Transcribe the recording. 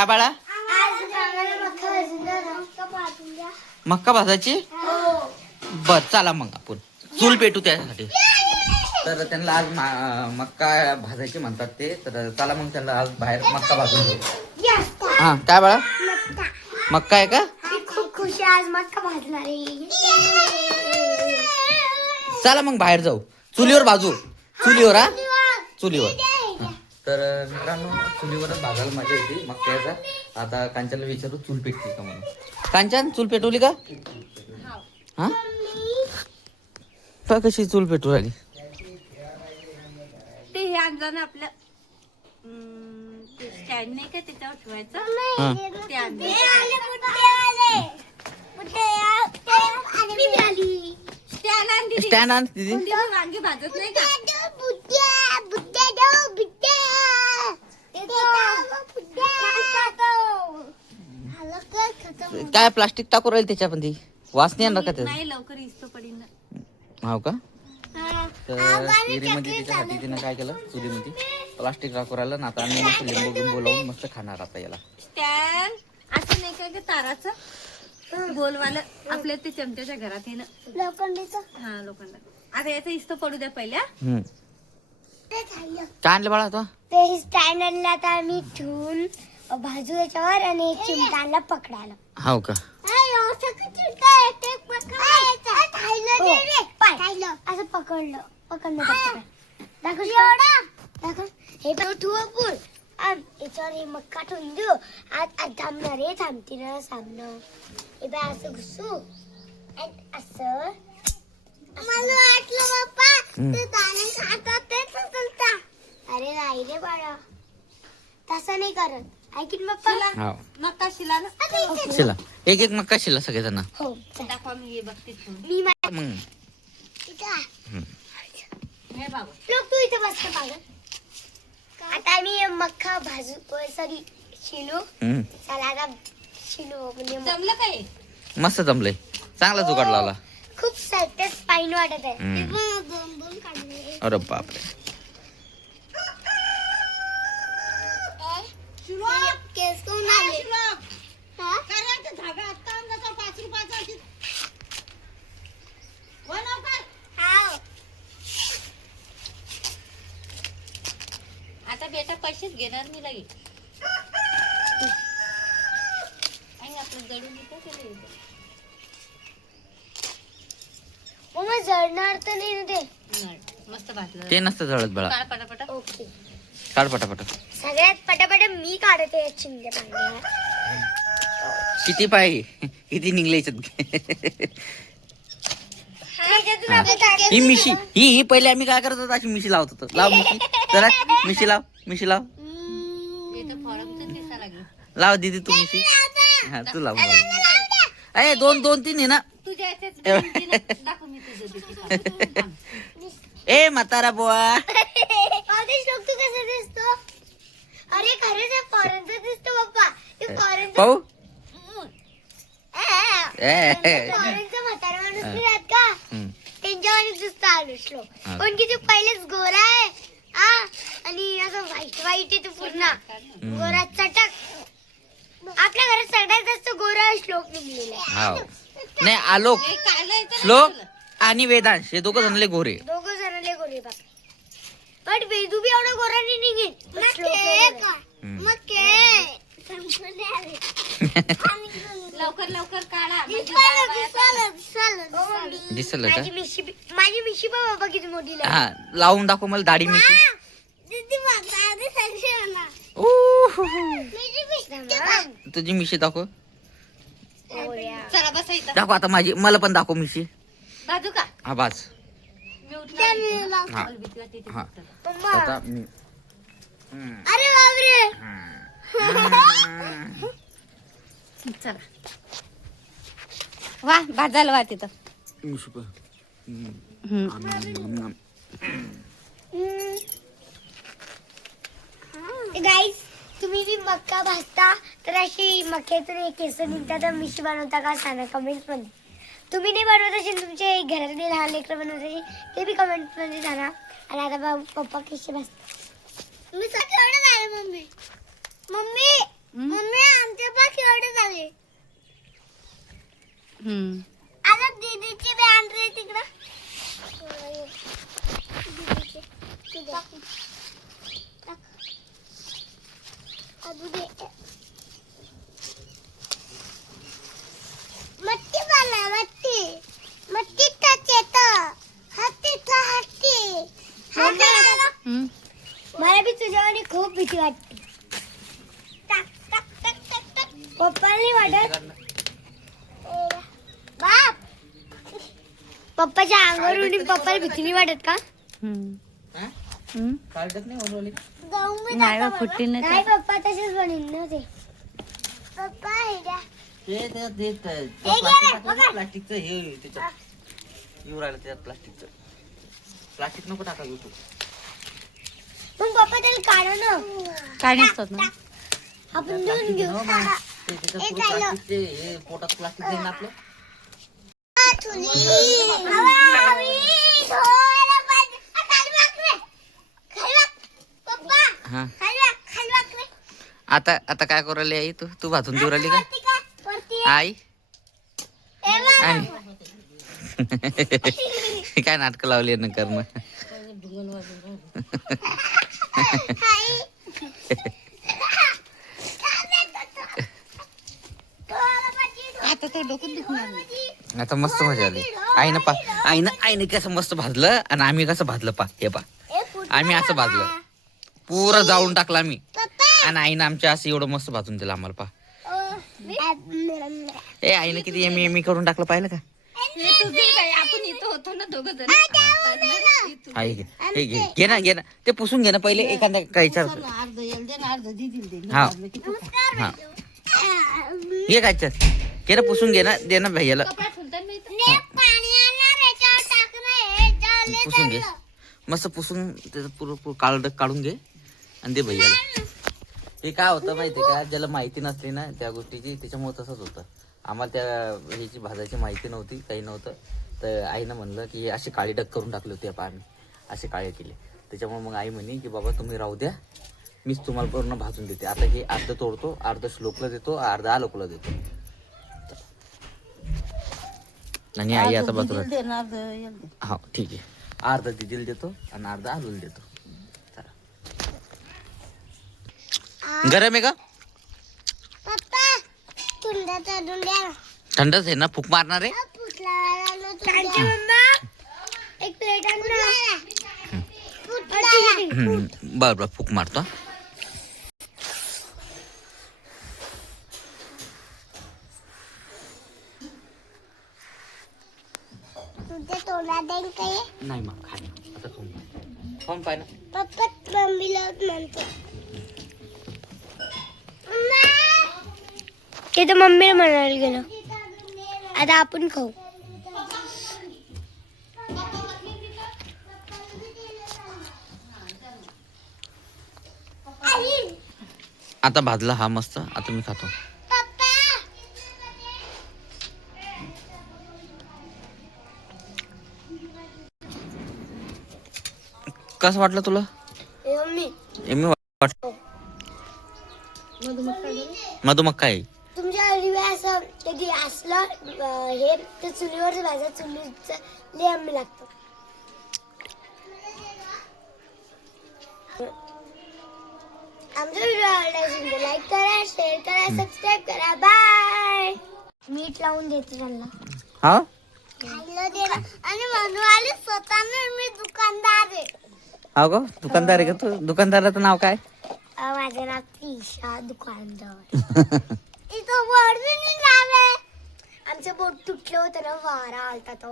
काय बाळा? मक्का भाजायची? बर चला मग आपण चूल पेटू त्यासाठी. तर त्यांना आज मक्का भाजायचे म्हणतात ते. तर चला मग त्यांना आज बाहेर मक्का भाजून घेऊ. हा काय बाळा? मक्का आहे का? खूप खुशी आज मक्का भाजणार आहे. चला मग बाहेर जाऊ. चुलीवर भाजू. चुलीवर हा चुलीवर. तर मित्रांनो चुलीवरच भाजायला मजा येते मक्क्याचा. आता कांचनला विचारू चूल पेटते का म्हणून. कांचन चूल पेटवली का? हा कशी चूल पेटू राहिली? ते हे आणलं ना आपलं ते स्टँड नाही का त्याच्यावर ठेवायचं ते आणलं. स्टँड आण दीदी. वांगी भाजत नाही का? काय प्लास्टिक टाकू राहील त्याच्यामध्ये? वास नाही येणार का त्याचा? नाही लवकर इस्तो पडीन ना. हो का? तर केरीमध्ये त्याच्यासाठी तिनं काय केलं चुलीमध्ये प्लास्टिक टाकू राहिलं ना. आता आम्ही मस्त लिंबू बिंबू लावून मस्त खाणार आता याला. स्टँड असं नाही काय ताराचं गोलवालं आपल्या ते चमच्याच्या घरात आहे ना लोखंडीचं. हा लोखंड. आता याचा इस्तो पडू द्या पहिल्या. काय आणलं बाळा आता? ते स्टँड आणलं आता आम्ही ठेवून भाजू याच्यावर आणि एक चिमटा आणला पकडायला. हो का? असं पकडलं दाखव हे ठेवू आपण. याच्यावर हे मक्का ठेवून देऊ. आज थांबणार हे थांबते ना सामनं. हे बाय असं घुसू असं. मला वाटलं बाप्पा ते दाणे खातात तेच चालता. अरे नाही रे बाळा तसं नाही करत. ऐकीन बाप्पा. हो मक्का शिला ना. शिला एक एक मक्का शिला सगळेजण. हो दाखवा मी हे बघते मी मग हे बाबा लोक तू इथे बसतो पागल. आता आम्ही मक्का भाजू सॉरी शिलू. चला आता शिलू म्हणजे जमलं काय? मस्त जमलंय. चांगला जुगाड लावला. खूप सॅटिस फाईन वाटत आहे. अरे बापरे. केस कोण आले? आता बेटा पैसेच घेणार मी लगेच. आणि आपलं जडून घेतो मम्मा जळणार तर नाही ना ते. मस्त भाजलं ते नसतं जळत बाळा. काळ पटापटा. ओके काढ पटापट. सगळ्यात पटापट मी काढते या चिंध्या पांढऱ्या. किती पाय किती निघले ही मिशी ही पहिले आम्ही काय करत होतो अशी मिशी लावत होतो. लाव मिशी जरा मिशी लाव मिशी लाव हे तर फॉर्मचं दिसा लागलं. लाव दीदी तू मिशी. हा तू लाव. अरे दोन दोन तीन आहे ना. तुझ्या याच्यात दाखव मी तुझं. ए म्हातारा बुवा. श्लोक तू कसा दिसतो? अरे खरंच आहे फॉरेनचा दिसतो बाप्पा. ते फॉरेनचा पाहू फॉरेनचा म्हातारा माणूस नाही राहत का त्यांच्यावानी दिसतो आलो श्लोक. पण की तू पहिलेच गोरा आहे आणि असं व्हाईट व्हाईट आहे तू पूर्ण गोरा चटक. आपल्या घरात सगळ्यात जास्त गोरा श्लोक निघलेला आहे. हो नाही आलोक हे काढलं इथं श्लोक आणि वेदांश हे दोघं जणले गोरे. दोघं जणले गोरे बाप. पण वेदू बी एवढा गोरा नाही निघेल. लवकर लवकर काढा. दिसल का? माझी मिशी बाबा किती मोठी लागली. हा लावून दाखव मला दाढी मिशी. तुझी मिशी दाखव. चला बसा इथं. दाखव आता माझी मला पण दाखव मिशी. बाजू का हा बाज. मी उठणार. हा मला भीती वाटते ते हा फक्त. आता मी अरे बापरे. चला वा भाजायला वा तिथं. गाईज तुम्ही जी मक्का भाजता तर अशी मक्यातून केस निघतात तर मिशी बनवता का सांगा कमेंट मध्ये. तुम्ही नाही बनवत असेल तुमचे घरातले लहान लेकरं बनवत असेल ते बी कमेंट मध्ये सांगा. आणि आता पप्पा कसे भाजतात. मी सगळं मम्मी मम्मी मम्मी आता दीदीची बँड रे तिकडं. दीदीची. टाक. अजून दे. मट्टी बनव मट्टी. मट्टी टचेत. हत्ती. मला बी तुझ्यावानी खूप भीती वाटते. टाक. पप्पाला वाटत बाप. पप्पाच्या अंगावर उडून पप्पाला भीती नाही वाटत का? काढत नाही ओरवली. नाही फुटली नाही पप्पा तसेच बनवून नव्हते. पप्पा हे द्या. प्लास्टिकचं हे त्याच्यात येऊ राहिलं त्याच्यात प्लास्टिक नको टाका तू. मग पप्पा त्याला काढा ना. काय नसतात ना. आपण देऊन घेऊ. प्लास्टिकचे पोटात प्लास्टिक जाईल ना आपलं. हा आता काय करू राहिली आई? तू भाजून देऊ राहिली का आई? आई काय नाटक लावली न करणं. आता तो डोकं दुखणार. आता मस्त मजा आली. आईनं कसं मस्त भाजलं आणि आम्ही कसं भाजलं पा. हे पा आम्ही असं भाजलं पुरं जाळून टाकलं आम्ही आणि आईनं आमच्या असं एवढं मस्त भाजून दिलं आम्हाला पा. ए आईनं किती एमी करून टाकलं पाहिलं का? आपण इथं होतो ना दोघं जण. आई घे ना ते पुसून घे ना पहिले. एखाद्या काही विचार हा हे काय घे ना पुसून घे ना. दे ना भैयाला पुसून घे. मस्त पुसून त्याचं पुरं काळं काढून घे आणि दे भैयाला. ते काय होतं माहिती का? ज्याला माहिती नसली ना त्या गोष्टीची त्याच्यामुळे तसंच होतं. आम्हाला त्या ह्याची भाजायची माहिती नव्हती, काही नव्हतं. तर आईनं म्हणलं की अशी काळी डग करून टाकली होती आपण. आम्ही असे काळे केले. त्याच्यामुळे मग आई म्हणे की बाबा तुम्ही राहू द्या, मीच तुम्हाला पूर्ण भाजून देते. आता हे अर्ध तोडतो, अर्ध श्लोकला देतो, अर्ध आलोकला देतो. आणि आई आता बाजूला. हा ठीक आहे. अर्ध दिदीला देतो आणि अर्ध आलूला देतो. चला. गरम आहे का? पप्पा थंडच आहे ना? फूक मारणार आहे. एक प्लेट बर फूक मारतो. तुझ्या तोंडात देईन काय? नाही मग खाय आता खाऊन पाय ना. पप्पा मम्मीला म्हणतो. ते तर मम्मीला म्हणायला गेलो. आता आपण खाऊ. आता भाजला हा मस्त. आता मी खातो. कसं वाटलं तुला? एमी वाटलं मधुमक्का आहे. तुमच्या घरी असं कधी असलं हे तर चुलीवर भाजा. चुलीचं लय आम्ही लागतो. आमचा व्हिडिओ आवडला असेल लाईक करा, शेअर करा, सबस्क्राईब करा. बाय. मीठ लावून देते त्यांना. हा आणि म्हणून आले स्वतःने मी दुकानदार आहे. हा का? दुकानदार आहे का तू? दुकानदाराचं नाव काय? माझं नाव त्रिशा दुकानदार. इथं बोर्ड नाही लावले. आमचं बोर्ड तुटलं होतं ना, वारा आलता तो.